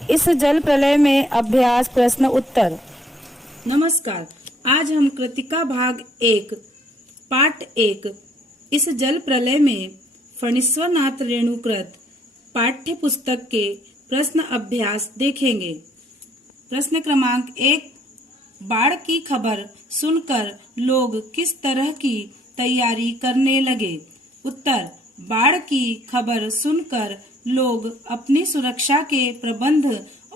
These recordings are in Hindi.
इस जल प्रलय में अभ्यास प्रश्न उत्तर। नमस्कार। आज हम कृतिका भाग 1 पाठ 1 इस जल प्रलय में फणीश्वरनाथ रेणुकृत पाठ्य पुस्तक के प्रश्न अभ्यास देखेंगे। प्रश्न क्रमांक 1, बाढ़ की खबर सुनकर लोग किस तरह की तैयारी करने लगे? उत्तर, बाढ़ की खबर सुनकर लोग अपनी सुरक्षा के प्रबंध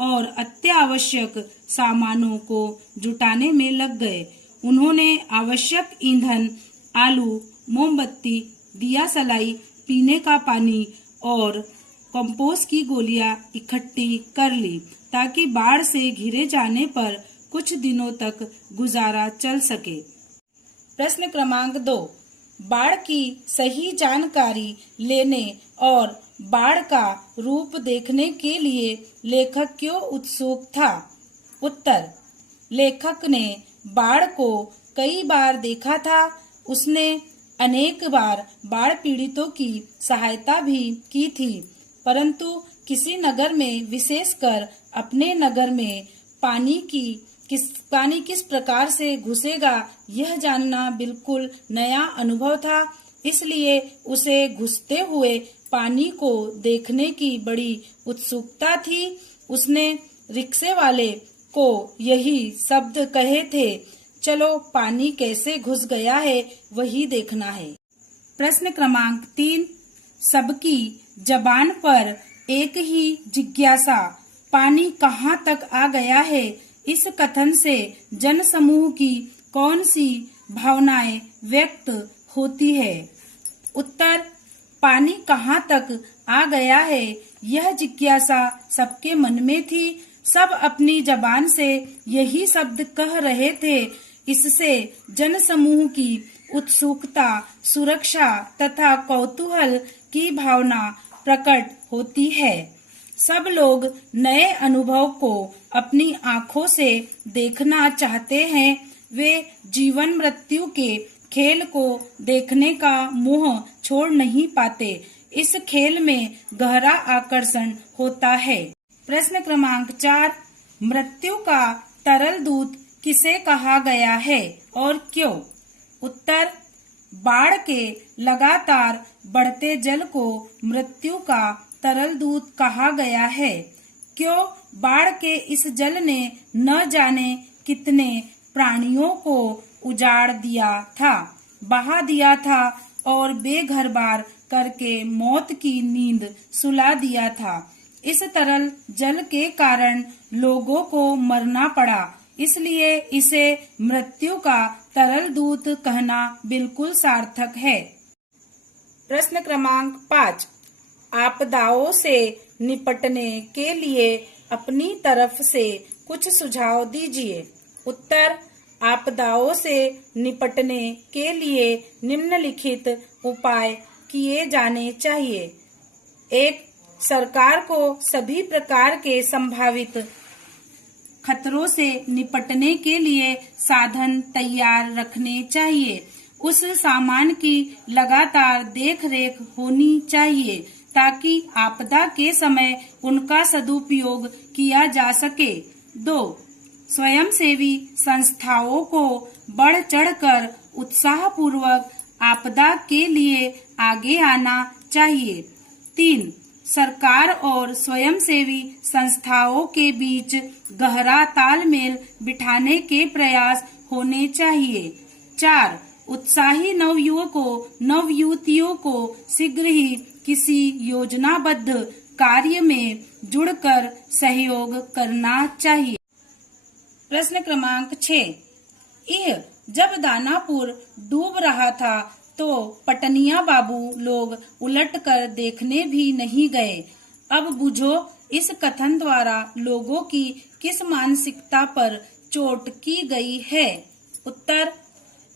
और अत्यावश्यक सामानों को जुटाने में लग गए। उन्होंने आवश्यक ईंधन, आलू, मोमबत्ती, दिया सलाई, पीने का पानी और कंपोस्ट की गोलियां इकट्ठी कर ली ताकि बाढ़ से घिरे जाने पर कुछ दिनों तक गुजारा चल सके। प्रश्न क्रमांक 2, बाढ़ की सही जानकारी लेने और बाढ़ का रूप देखने के लिए लेखक क्यों उत्सुक था? उत्तर, लेखक ने बाढ़ को कई बार देखा था। उसने अनेक बार बाढ़ पीड़ितों की सहायता भी की थी, परंतु किसी नगर में, विशेषकर अपने नगर में पानी किस प्रकार से घुसेगा यह जानना बिल्कुल नया अनुभव था। इसलिए उसे घुसते हुए पानी को देखने की बड़ी उत्सुकता थी। उसने रिक्शे वाले को यही शब्द कहे थे, चलो पानी कैसे घुस गया है वही देखना है। प्रश्न क्रमांक 3, सबकी जबान पर एक ही जिज्ञासा, पानी कहाँ तक आ गया है, इस कथन से जन समूह की कौन सी भावनाएं व्यक्त होती है? उत्तर, पानी कहाँ तक आ गया है यह जिज्ञासा सबके मन में थी। सब अपनी जबान से यही शब्द कह रहे थे। इससे जन समूह की उत्सुकता, सुरक्षा तथा कौतूहल की भावना प्रकट होती है। सब लोग नए अनुभव को अपनी आँखों से देखना चाहते हैं। वे जीवन मृत्यु के खेल को देखने का मोह छोड़ नहीं पाते। इस खेल में गहरा आकर्षण होता है। प्रश्न क्रमांक 4, मृत्यु का तरल दूत किसे कहा गया है और क्यों? उत्तर, बाढ़ के लगातार बढ़ते जल को मृत्यु का तरल दूत कहा गया है। क्यों? बाढ़ के इस जल ने न जाने कितने प्राणियों को उजाड़ दिया था, बहा दिया था और बेघर बार करके मौत की नींद सुला दिया था। इस तरल जल के कारण लोगों को मरना पड़ा, इसलिए इसे मृत्यु का तरल दूत कहना बिल्कुल सार्थक है। प्रश्न क्रमांक 5, आपदाओं से निपटने के लिए अपनी तरफ से कुछ सुझाव दीजिए। उत्तर, आपदाओं से निपटने के लिए निम्नलिखित उपाय किए जाने चाहिए। 1, सरकार को सभी प्रकार के संभावित खतरों से निपटने के लिए साधन तैयार रखने चाहिए। उस सामान की लगातार देखरेख होनी चाहिए ताकि आपदा के समय उनका सदुपयोग किया जा सके। 2, स्वयंसेवी संस्थाओं को बढ़ चढ़कर उत्साहपूर्वक आपदा के लिए आगे आना चाहिए। 3, सरकार और स्वयंसेवी संस्थाओं के बीच गहरा तालमेल बिठाने के प्रयास होने चाहिए। 4, उत्साही नवयुवतियों को शीघ्र ही किसी योजनाबद्ध कार्य में जुड़कर सहयोग करना चाहिए। प्रश्न क्रमांक 6, जब दानापुर डूब रहा था तो पटनिया बाबू लोग उलटकर देखने भी नहीं गए। अब बुझो इस कथन द्वारा लोगों की किस मानसिकता पर चोट की गई है? उत्तर,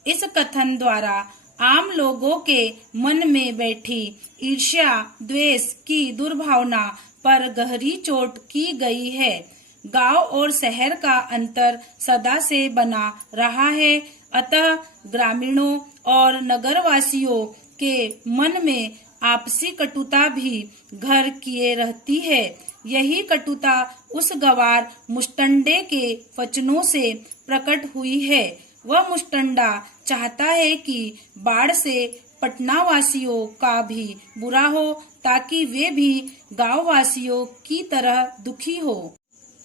इस कथन द्वारा आम लोगों के मन में बैठी ईर्ष्या, द्वेष की दुर्भावना पर गहरी चोट की गई है। गांव और शहर का अंतर सदा से बना रहा है, अतः ग्रामीणों और नगरवासियों के मन में आपसी कटुता भी घर किए रहती है। यही कटुता उस गवार मुष्टंडे के वचनों से प्रकट हुई है। वह मुष्टंडा चाहता है कि बाढ़ से पटना वासियों का भी बुरा हो, ताकि वे भी गांव वासियों की तरह दुखी हो।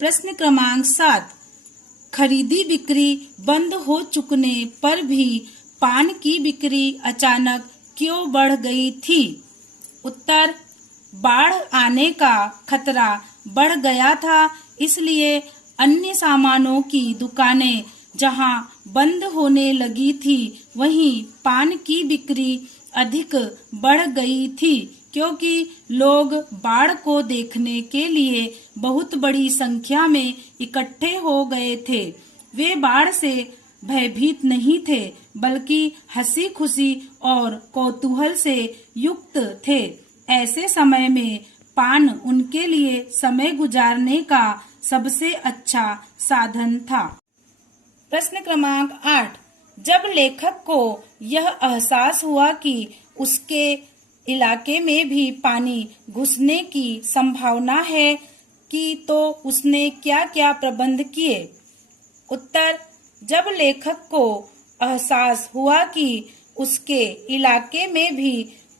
प्रश्न क्रमांक 7, खरीदी बिक्री बंद हो चुकने पर भी पान की बिक्री अचानक क्यों बढ़ गई थी? उत्तर, बाढ़ आने का खतरा बढ़ गया था, इसलिए अन्य सामानों की दुकानें जहां बंद होने लगी थी, वहीं पान की बिक्री अधिक बढ़ गई थी, क्योंकि लोग बाढ़ को देखने के लिए बहुत बड़ी संख्या में इकट्ठे हो गए थे। वे बाढ़ से भयभीत नहीं थे, बल्कि हंसी खुशी और कौतूहल से युक्त थे। ऐसे समय में पान उनके लिए समय गुजारने का सबसे अच्छा साधन था। प्रश्न क्रमांक 8, जब लेखक को यह एहसास हुआ कि उसके इलाके में भी पानी घुसने की संभावना है तो उसने क्या क्या प्रबंध किए? उत्तर, जब लेखक को एहसास हुआ कि उसके इलाके में भी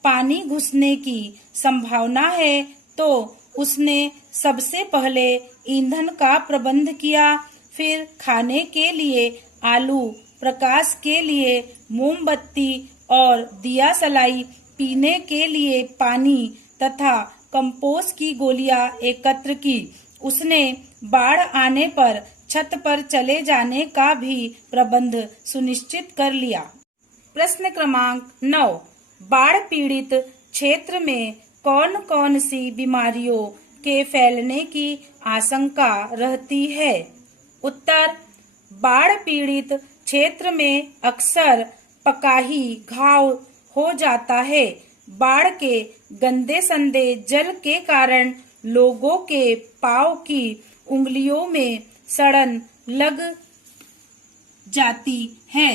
पानी घुसने की संभावना है तो उसने सबसे पहले ईंधन का प्रबंध किया, फिर खाने के लिए आलू, प्रकाश के लिए मोमबत्ती और दिया सलाई, पीने के लिए पानी तथा कंपोस्ट की गोलियां एकत्र की। उसने बाढ़ आने पर छत पर चले जाने का भी प्रबंध सुनिश्चित कर लिया। प्रश्न क्रमांक 9, बाढ़ पीड़ित क्षेत्र में कौन कौन सी बीमारियों के फैलने की आशंका रहती है? उत्तर, बाढ़ पीड़ित क्षेत्र में अक्सर पकाही घाव हो जाता है। बाढ़ के गंदे संदे जल के कारण लोगों के पांव की उंगलियों में सड़न लग जाती है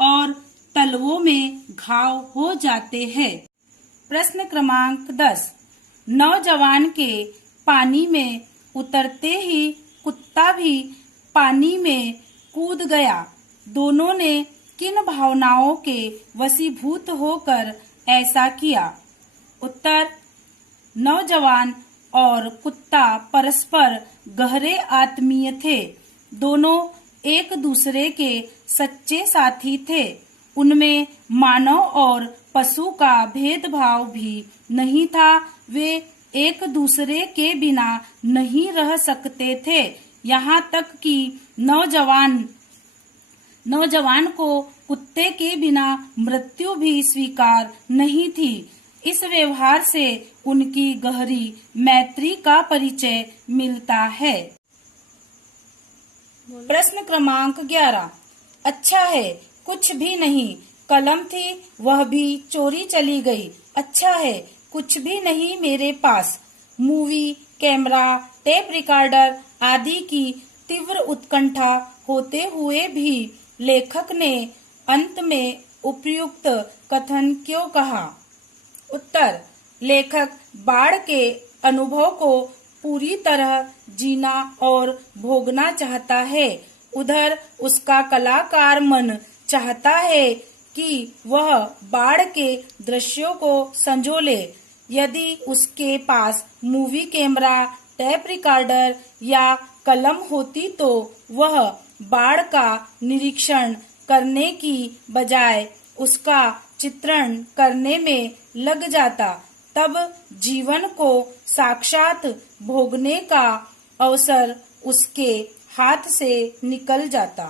और तलवों में घाव हो जाते हैं। प्रश्न क्रमांक 10, नौजवान के पानी में उतरते ही कुत्ता भी पानी में कूद गया। दोनों ने किन भावनाओं के वशीभूत होकर ऐसा किया? उत्तर, नौजवान और कुत्ता परस्पर गहरे आत्मीय थे। दोनों एक दूसरे के सच्चे साथी थे। उनमें मानव और पशु का भेदभाव भी नहीं था। वे एक दूसरे के बिना नहीं रह सकते थे। यहाँ तक कि नौजवान को कुत्ते के बिना मृत्यु भी स्वीकार नहीं थी। इस व्यवहार से उनकी गहरी मैत्री का परिचय मिलता है। प्रश्न क्रमांक 11, अच्छा है कुछ भी नहीं, कलम थी वह भी चोरी चली गई। अच्छा है कुछ भी नहीं मेरे पास। मूवी, कैमरा, टेप रिकॉर्डर आदि की तीव्र उत्कंठा होते हुए भी लेखक ने अंत में उपयुक्त कथन क्यों कहा? उत्तर, लेखक बाढ़ के अनुभव को पूरी तरह जीना और भोगना चाहता है। उधर उसका कलाकार मन चाहता है कि वह बाढ़ के दृश्यों को संजो ले। यदि उसके पास मूवी कैमरा, टेप रिकॉर्डर या कलम होती तो वह बाढ़ का निरीक्षण करने की बजाय उसका चित्रण करने में लग जाता। तब जीवन को साक्षात भोगने का अवसर उसके हाथ से निकल जाता।